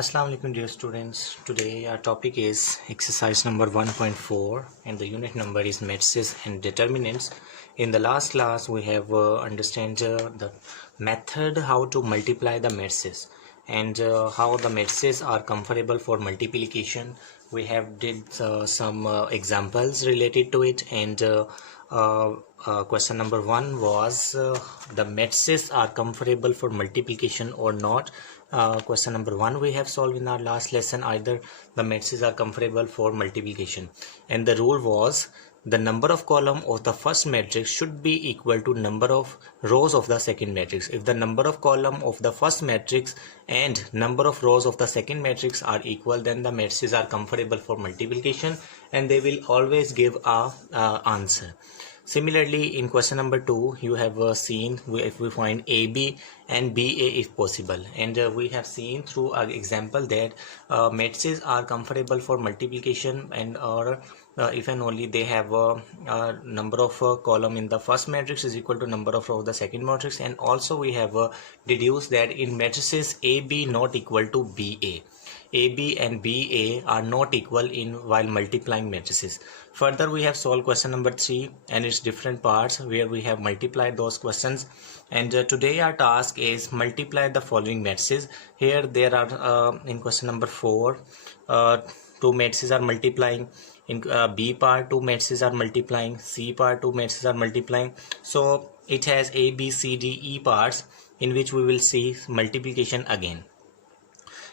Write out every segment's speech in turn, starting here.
Assalamu alaikum dear students. Today our topic is exercise number 1.4 and the unit number is matrices and determinants. In the last class we have understand the method how to multiply the matrices and how the matrices are comparable for multiplication. We have did some examples related to it and question number 1 was the matrices are comparable for multiplication or not. Question number 1 we have solved in our last lesson. Either the matrices are comparable for multiplication, and the rule was the number of column of the first matrix should be equal to number of rows of the second matrix. If the number of column of the first matrix and number of rows of the second matrix are equal, then the matrices are comparable for multiplication and they will always give a answer. Similarly, in question number 2, you have seen if we find AB and BA if possible, and we have seen through an example that matrices are comparable for multiplication and or if and only they have a number of column in the first matrix is equal to number of row of the second matrix, and also we have deduced that in matrices AB not equal to BA. AB and BA are not equal in while multiplying matrices. Further, we have solved question number 3 and its different parts where we have multiplied those questions, and today our task is multiply the following matrices. Here there are in question number 4 two matrices are multiplying. In B part 2 matrices are multiplying, C part 2 matrices are multiplying. So it has A, B, C, D, E parts in which we will see multiplication again.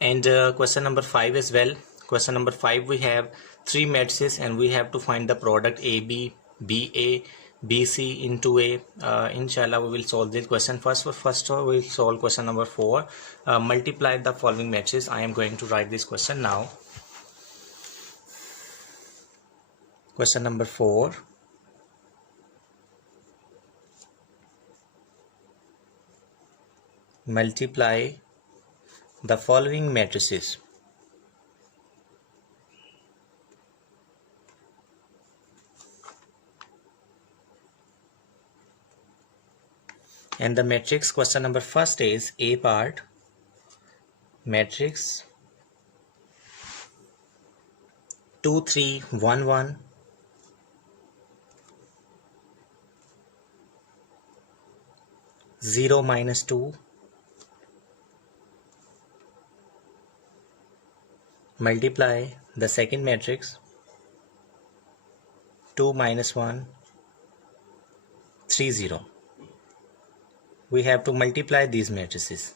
And question number 5 as well. Question number 5 we have 3 matrices and we have to find the product AB, BA, BC into A. Inshallah we will solve this question. First we will solve question number 4. Multiply the following matrices. I am going to write this question now. Question number 4. Multiply the following matrices. And the matrix question number first is A part matrix 2 3 1 1 0 minus 2 multiply the second matrix 2 minus 1 3 0. We have to multiply these matrices.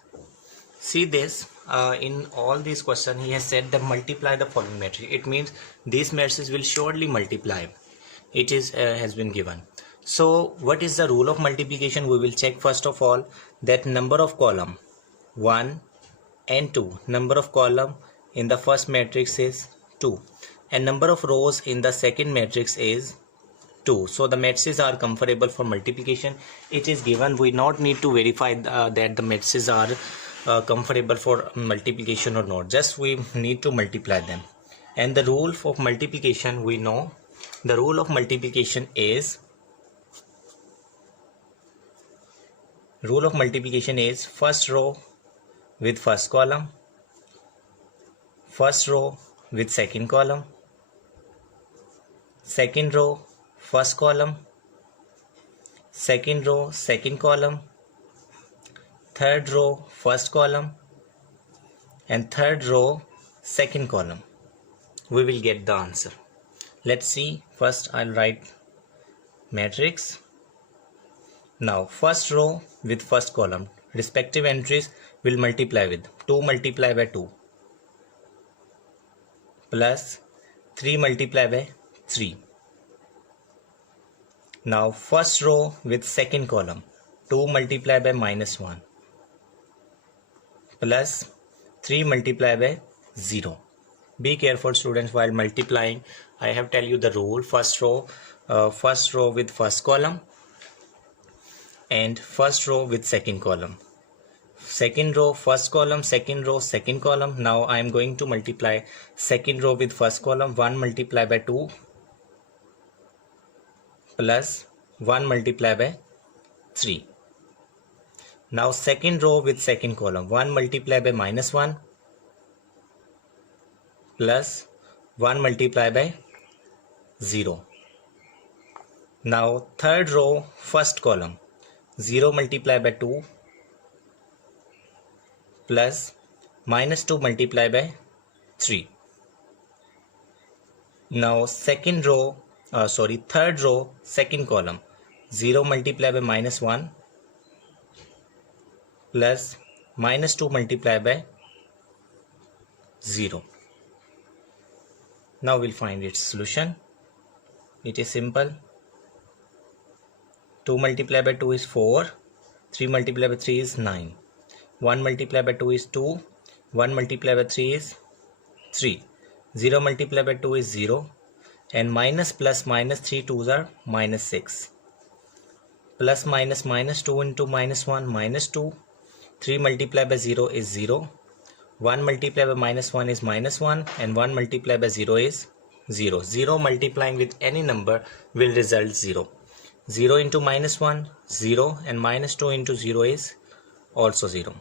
See this, in all these questions he has said that multiply the following matrix. It means these matrices will surely multiply. It is has been given. So what is the rule of multiplication? We will check first of all that number of column 1 and 2. Number of column in the first matrix is 2 and number of rows in the second matrix is 2. So the matrices are comparable for multiplication. It is given. We not need to verify that the matrices are comparable for multiplication or not. Just we need to multiply them. And the rule of multiplication we know. The rule of multiplication is first row with first column, first row with second column, second row first column, second row second column, third row first column, and third row second column. We will get the answer. Let's see. First I'll write matrix. Now first row with first column, respective entries will multiply with 2 multiply by 2 plus 3 multiply by 3. Now first row with second column, 2 multiply by minus 1 plus 3 multiply by 0. Be careful students while multiplying. I have tell you the rule. First row with first column and first row with second column. Second row first column, second row second column. Now I am going to multiply second row with first column. 1 multiply by 2 plus 1 multiply by 3. Now second row with second column, 1 multiply by minus 1 plus 1 multiplied by 0. Now third row, first column, 0 multiplied by 2 plus minus 2 multiplied by 3. Now third row, second column, 0 multiplied by minus 1 plus minus 2 multiplied by 0. Now we'll find its solution. It is simple. 2 multiplied by 2 is 4, 3 multiplied by 3 is 9, 1 multiplied by 2 is 2, 1 multiplied by 3 is 3, 0 multiplied by 2 is 0, and minus plus minus 3 2s are minus 6, plus minus minus 2 into minus 1 minus 2, 3 multiplied by 0 is 0, 1 multiplied by minus 1 is minus 1, and 1 multiplied by 0 is 0. 0 multiplying with any number will result 0. 0 into minus 1, 0, and minus 2 into 0 is also 0.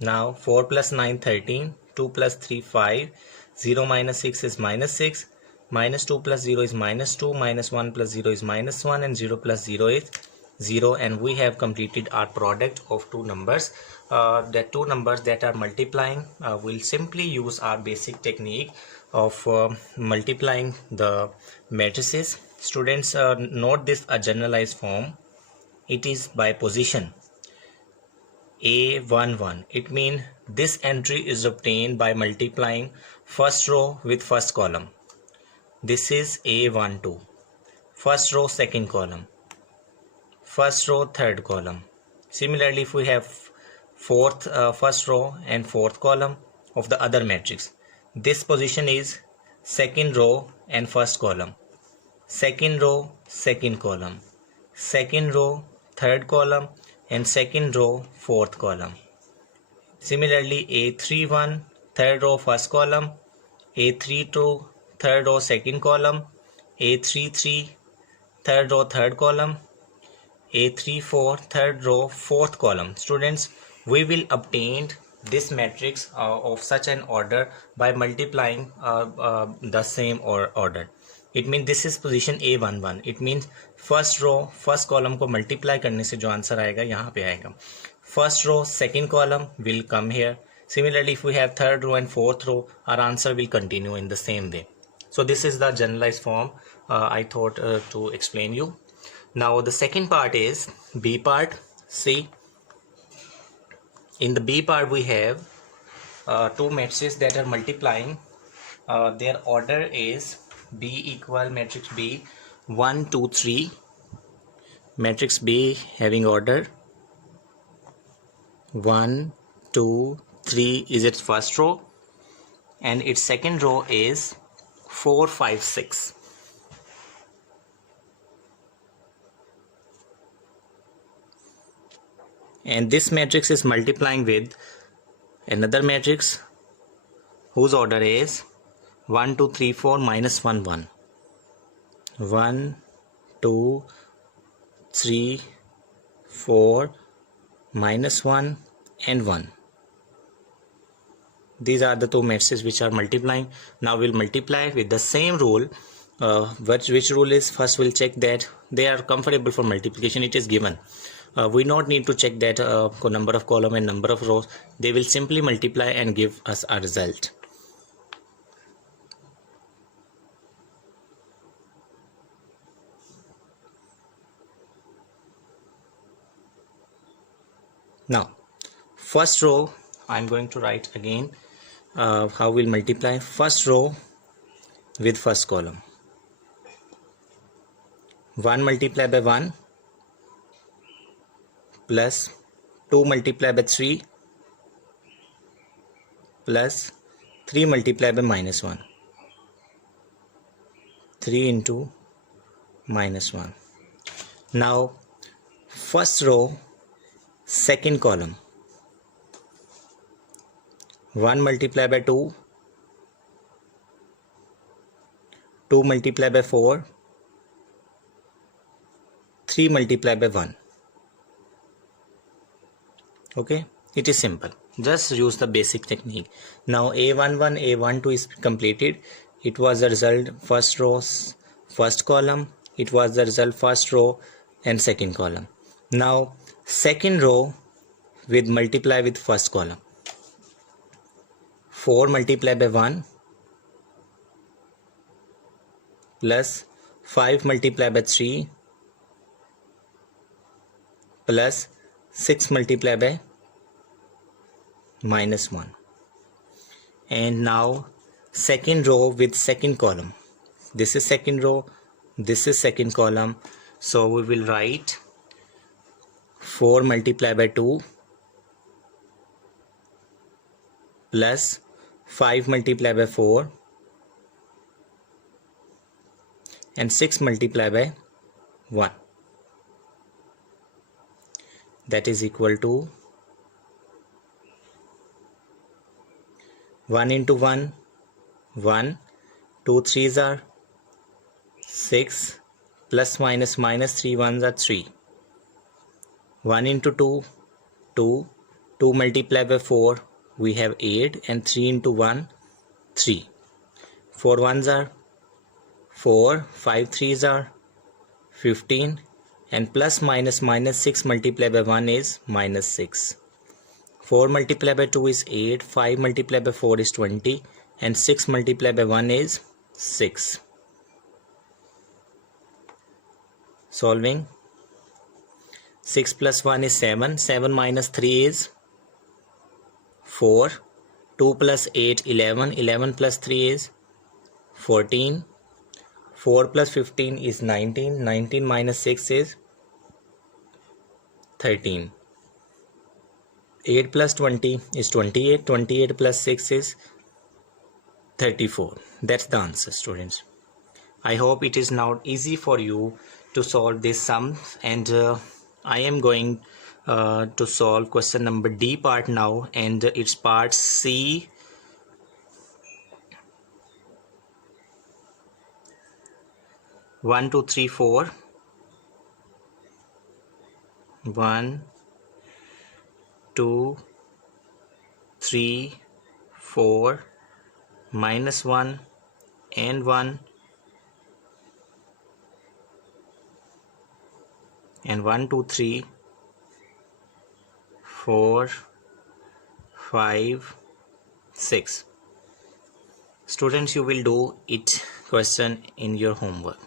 Now 4 plus 9, 13, 2 plus 3, 5, 0 minus 6 is minus 6, minus 2 plus 0 is minus 2, minus 1 plus 0 is minus 1, and 0 plus 0 is 0, and we have completed our product of two numbers. The two numbers that are multiplying, we'll simply use our basic technique of multiplying the matrices. Students, note this a generalized form. It is by position A11. It means this entry is obtained by multiplying first row with first column. This is A12. First row, second column. First row, third column. Similarly, if we have first row and fourth column of the other matrix, this position is second row and first column, second row, second column, second row, third column, and second row, fourth column. Similarly, A31, third row, first column, A32, third row, second column, A33, third row, third column, A34, third row, fourth column. Students, we will obtain this matrix of such an order by multiplying the same order. It means this is position A11. It means first row, first column को multiply करने से जो answer आएगा यहाँ पे आएगा. First row, second column will come here. Similarly, if we have third row and fourth row, our answer will continue in the same way. So this is the generalized form I thought to explain you. Now the second part is B part. See, in the B part we have two matrices that are multiplying. Their order is B equal matrix B 1 2 3. Matrix B having order 1 2 3 is its first row, and its second row is 4 5 6. And this matrix is multiplying with another matrix whose order is 1 2 3 4 minus 1 1. 1 2 3 4 minus 1 and 1. These are the two matrices which are multiplying. Now we'll multiply with the same rule. Which rule is? First we'll check that they are comfortable for multiplication. It is given. We not need to check that number of column and number of rows. They will simply multiply and give us a result. Now first row, I'm going to write again how we'll multiply. First row with first column, 1 multiplied by 1 plus 2 multiplied by 3 plus 3 multiplied by minus 1. 3 into minus 1. Now first row, second column, 1 multiplied by 2, 2 multiplied by 4, 3 multiplied by 1. Okay, It is simple. Just use the basic technique. Now A11, A12 is completed. It was the result first row, first column. It was the result first row and second column. Now second row with multiply with first column. 4 multiplied by 1 plus 5 multiplied by 3 plus 6 multiplied by minus 1. And now second row with second column. This is second row, this is second column. So we will write 4 multiplied by 2 plus 5 multiplied by 4 and 6 multiplied by 1. That is equal to 1 into 1, 1, 2 3s are 6, plus minus minus 3 1s are 3. 1 into 2, 2, 2 multiplied by 4, we have 8, and 3 into 1, 3. 4 1s are 4, 5 3s are 15, and plus minus minus 6 multiplied by 1 is minus 6. 4 multiplied by 2 is 8, 5 multiplied by 4 is 20, and 6 multiplied by 1 is 6. Solving. 6 plus 1 is 7, 7 minus 3 is 4, 2 plus 8 11, 11 plus 3 is 14, 4 plus 15 is 19, 19 minus 6 is 13. 8 plus 20 is 28, 28 plus 6 is 34. That's the answer, students. I hope it is now easy for you to solve this sum, and I am going to solve question number D part now, and its part C. One, two, three, 4. 1, 2, 3, 4, minus 1 and 1, and 1 2 3 4 5 6. Students, you will do it question in your homework.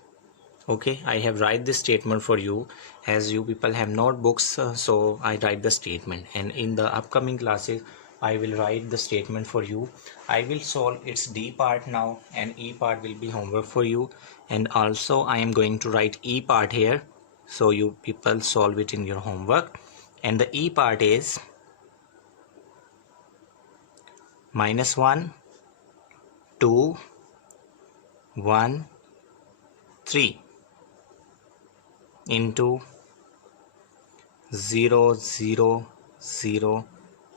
Okay, I have write this statement for you, as you people have notebooks, so I write the statement, and in the upcoming classes I will write the statement for you. I will solve its D part now, and E part will be homework for you, and also I am going to write E part here, so you people solve it in your homework. And the E part is minus 1, 2, 1, 3 into 0 0 0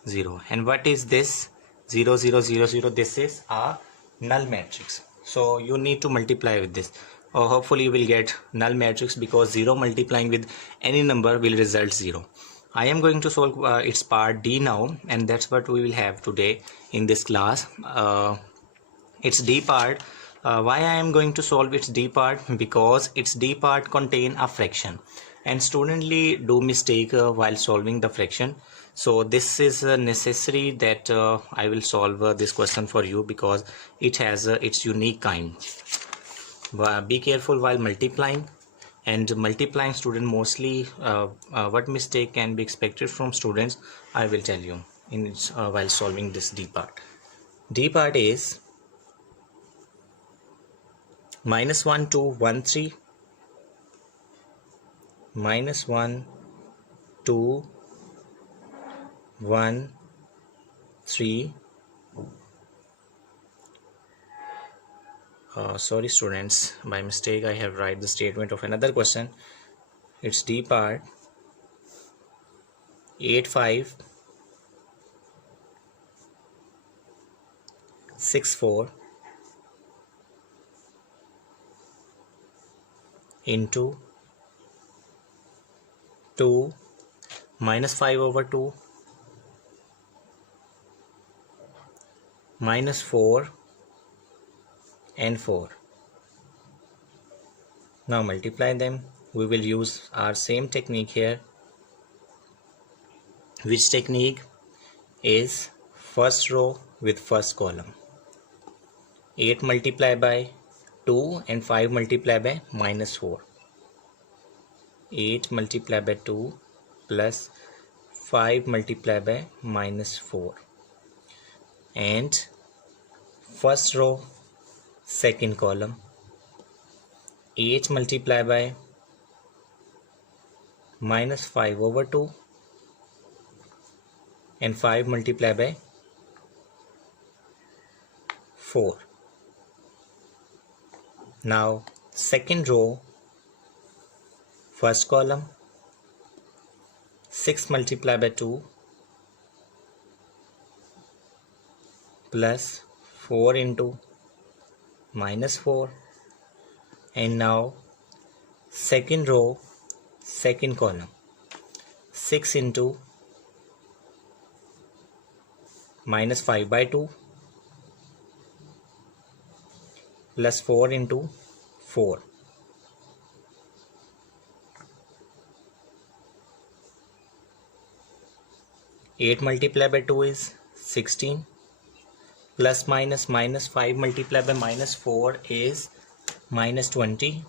0. And what is this 0 0 0 0? This is a null matrix, so you need to multiply with this, or hopefully you will get null matrix, because 0 multiplying with any number will result 0. I am going to solve its part D now, and that's what we will have today in this class. Its D part. Why I am going to solve its D part? Because its D part contain a fraction, and studently do mistake while solving the fraction. So this is necessary that I will solve this question for you, because it has its unique kind. Be careful while multiplying, and multiplying student mostly what mistake can be expected from students, I will tell you in while solving this D part. D part is minus 1 2 1 3, minus 1 2 1 3. Sorry students, by mistake I have write the statement of another question. It's D part 8 5 6 4 into 2 minus 5 over 2 minus 4 and 4. Now multiply them. We will use our same technique here. Which technique? Is first row with first column. 8 multiplied by 2 and 5 multiplied by minus 4. 8 multiplied by 2 plus 5 multiplied by minus 4. And first row, second column. 8 multiplied by minus 5 over 2 and 5 multiplied by 4. Now second row, first column, 6 multiplied by 2 plus 4 into minus 4. And now second row, second column, 6 into minus 5 by 2 plus 4 into 4. 8 multiplied by 2 is 16. Plus minus 5 multiplied by minus 4 is minus 20.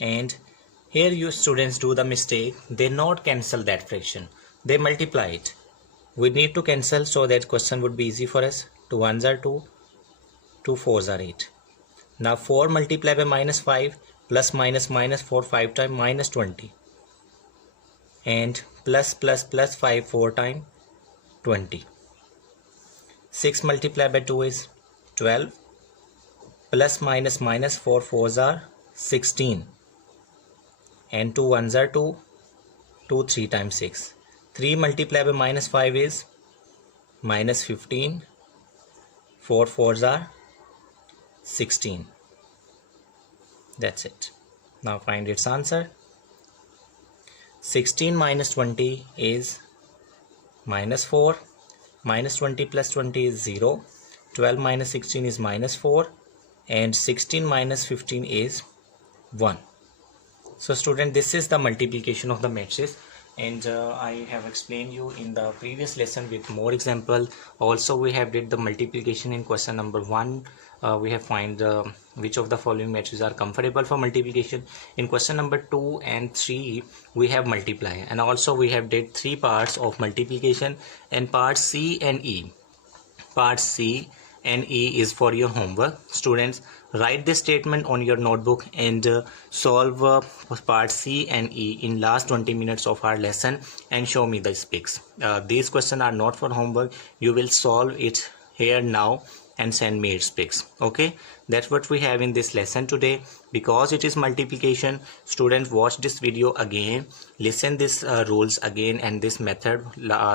And here you students do the mistake. They not cancel that fraction. They multiply it. We need to cancel so that question would be easy for us. 2 1s are 2. 2 4s are 8. Now 4 multiplied by minus 5 plus minus 4 5 times minus 20. And plus 5 4 times 20. 6 multiplied by 2 is 12. Plus minus 4 4s are 16. And 2 1s are 2. 2 3 times 6. 3 multiplied by minus 5 is minus 15. 4 4s are 16. That's it. Now find its answer. 16 minus 20 is minus 4. Minus 20 plus 20 is 0. 12 minus 16 is minus 4. And 16 minus 15 is 1. So student, this is the multiplication of the matrices. And I have explained you in the previous lesson with more example. Also we have did the multiplication in question number 1. We have find which of the following matrices are comfortable for multiplication. In question number 2 and 3 we have multiply, and also we have did 3 parts of multiplication, and part C and E. Part C and E is for your homework. Students, write this statement on your notebook and solve part C and E in last 20 minutes of our lesson and show me the speaks. These questions are not for homework. You will solve it here now and send me its pics. Okay, that's what we have in this lesson today. Because it is multiplication, students, watch this video again, listen this rules again, and this method,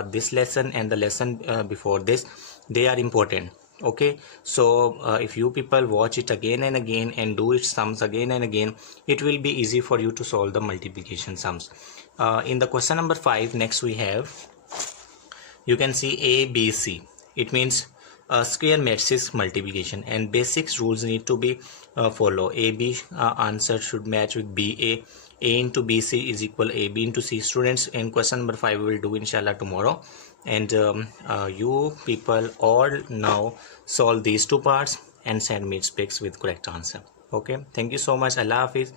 this lesson and the lesson before this, they are important. Okay, so if you people watch it again and again and do its sums again and again, it will be easy for you to solve the multiplication sums. In the question number 5, next we have, you can see A, B, C. It means a square matrix multiplication, and basics rules need to be follow. AB answer should match with BA. A into BC is equal AB into C. Students, in question number 5 we will do inshallah tomorrow. And you people all now solve these 2 parts and send me its pics with correct answer. Okay, thank you so much. Allah Hafiz.